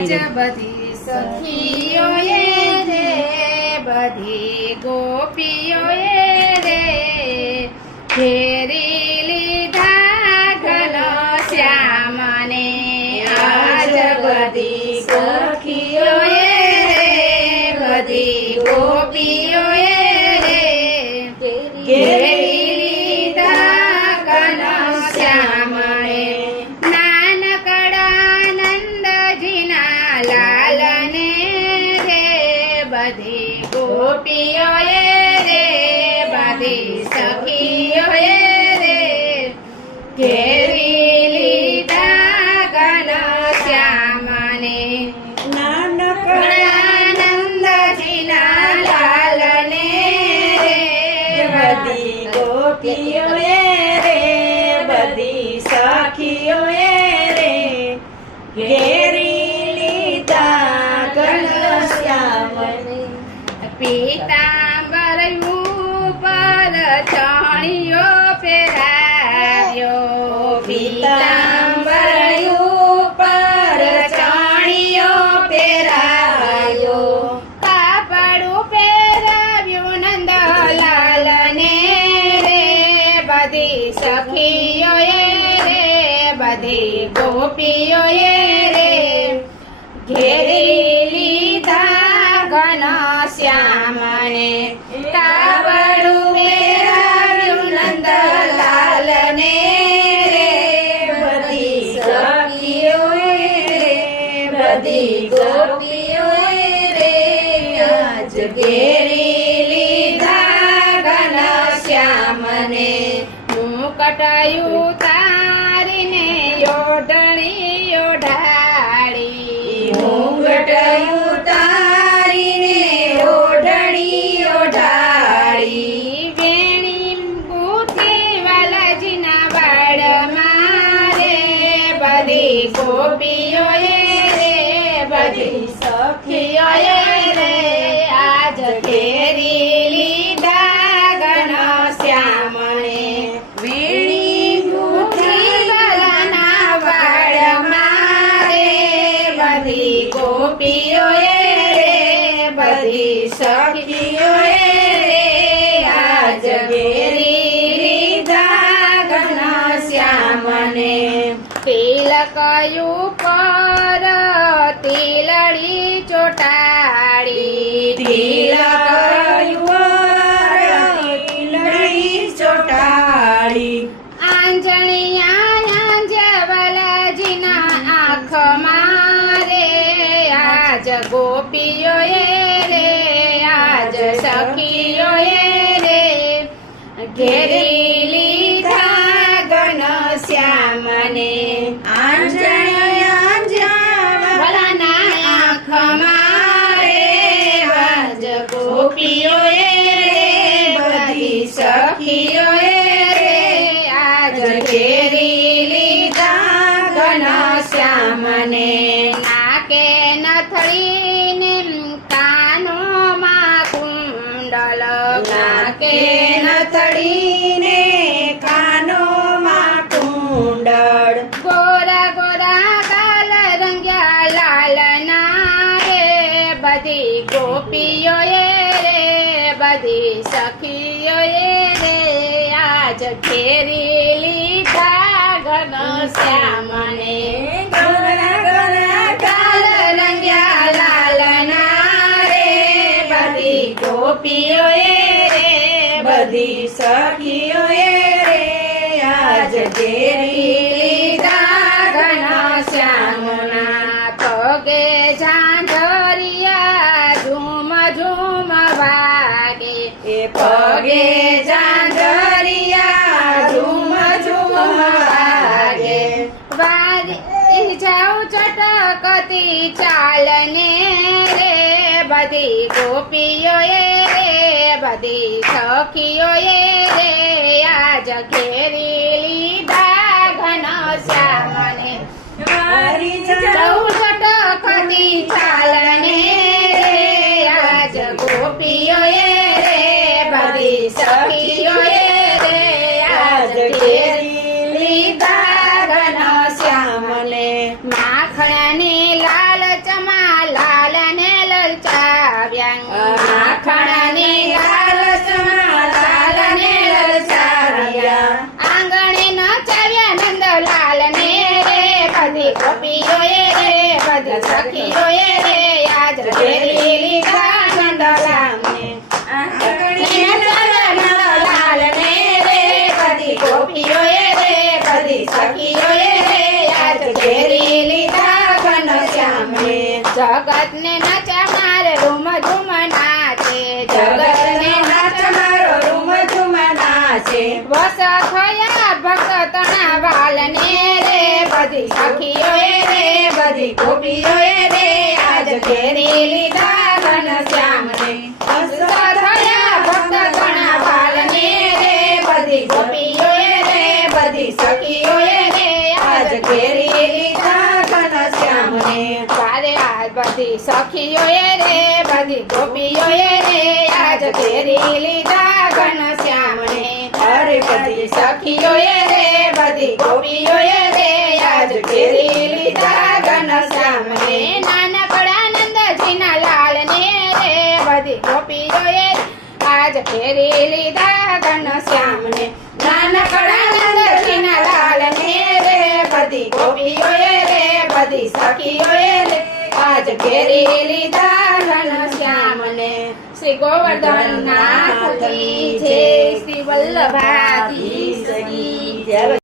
બધી સખીઓએ રે બધી ગોપીઓએ રે ઘેરી લીધા ઘનશ્યામને આજ બધી સખીઓએ રે બધી ગોપીઓએ રે ઘેરી લીધા ઘનશ્યામને લાલને રે બધી ગોપીઓએ રે બધી સખીઓએ રે ઘેરી લીધા ઘનશ્યામને નાનકડા નંદજીના લાલને રે બધી ગોપીઓએ રે બધી સખીઓએ રે ઘેરી પીતાંબર ઉપર ચણિયો પહેરાવ્યો પીતાંબર ઉપર ચણિયો પહેરાવ્યો કાપડું પહેરાવ્યું નંદલાલને રે બધી સખીઓએ રે બધી ગોપીઓએ રે ઘેરી લીધા ઘનશ્યામને કાપડું પહેરાવ્યું નંદલાલને રે બધી સખીઓએ રે બધી ગોપીઓએ રે આજ ઘેરી લીધા ઘનશ્યામને મુકટાયું તારીને ઓઢણી ઓઢાડી મુંગટયું તારીને ઓઢણી ઓઢાડી વેણી બુથી વાલાજીના વાડમાં રે બધી ગોપીઓએ રે બધી સખીઓએ રે આજ ઘેરી લીધા ઘનશ્યામને વેણી બુથી વાલાના વાડમાં રે બધી ગોપીઓએ રે બધી સખીઓએ રે આજ ઘેરી લીધા ઘનશ્યામને તિલકયું પર તિલડી ચોટાડી તિલડી ચોટાડી આંજણિયા વાલાજીના આંખમાં રે આજ ગોપીઓએ રે આજ સખીઓએ રે ઘેરી લીધા ઘનશ્યામને વાલાના આંખમાં રે આજ ગોપીઓએ રે બધી સખીઓએ રે આજ ઘેરી લીધા ઘનશ્યામને નાકે નથળીને કાનોમાં કુંડલ નાકે નથડીને કાનોમાં કુંડળ ગોરા ગોરા ગાલ રંગ્યા લાલના રે બધી ગોપીઓએ રે બધી સખીઓએ રે આજ ઘેરી લીધા ઘનશ્યામને ગોરા ગોરા ગાલ રંગ્યા લાલના રે બધી ગોપીઓએ રે બધી સખીઓએ રે આજ ઘેરી લીધા ઘનશ્યામના પગે ઝાંઝરિયા ઝૂમ ઝૂમ વાગે એ પગે ઝાંઝરિયા ઝૂમ ઝૂમ વાગે વાગે જાઉં ચટકતી ચાલને રે બધી ગોપીઓએ રે બધી સખીઓએ રે આજ ઘેરી લીધા ઘનશ્યામને જાઉં ચટકતી ચાલને રે આજ ગોપીઓએ રે બધી સખીઓએ રે આજ ઘેરી લીધા ઘનશ્યામને માખણની લાલ ચમ બધી સખીઓએ રે આજ ઘેરી લીધા નંદલાલને. નંદલાલ ને રે બધી ગોપીઓએ રે બધી સખીઓએ રે આજ ઘેરી લીધા ઘનશ્યામને. જગતને નચા મારે રૂમ ઝૂમ નાચે, જગતને નાચ મારો રૂમ ઝૂમ નાચે. વસ થયા ભક્ત તણા વાલને રે બધી સખીઓએ રે બધી ગોપીઓએ રે આજ ઘેરી લીધા ઘનશ્યામને. વસ થયા ભક્ત તણા વાલને રે બધી ગોપીઓએ રે બધી સખીઓએ રે આજ ઘેરી લીધા ઘનશ્યામને. તારે આ બધી સખીઓએ રે બધી ગોપીઓએ રે આજ ઘેરી લીધા ઘનશ્યામને. અરે બધી સખીઓએ રે બધી ગોપીઓએ રે આજ ઘેરી લીધા ઘનશ્યામને. નાનકડા નંદજીના લાલને રે બધી ગોપીઓએ આજ ઘેરી લીધા ઘનશ્યામને. નાનકડા નંદજીના લાલને રે બધી ગોપીઓએ રે બધી સખીઓએ રે આજ ઘેરી લીધા ઘનશ્યામને. શ્રી ગોવર્ધન નાથની જય, શ્રી વલ્લભાધીશ કી જય.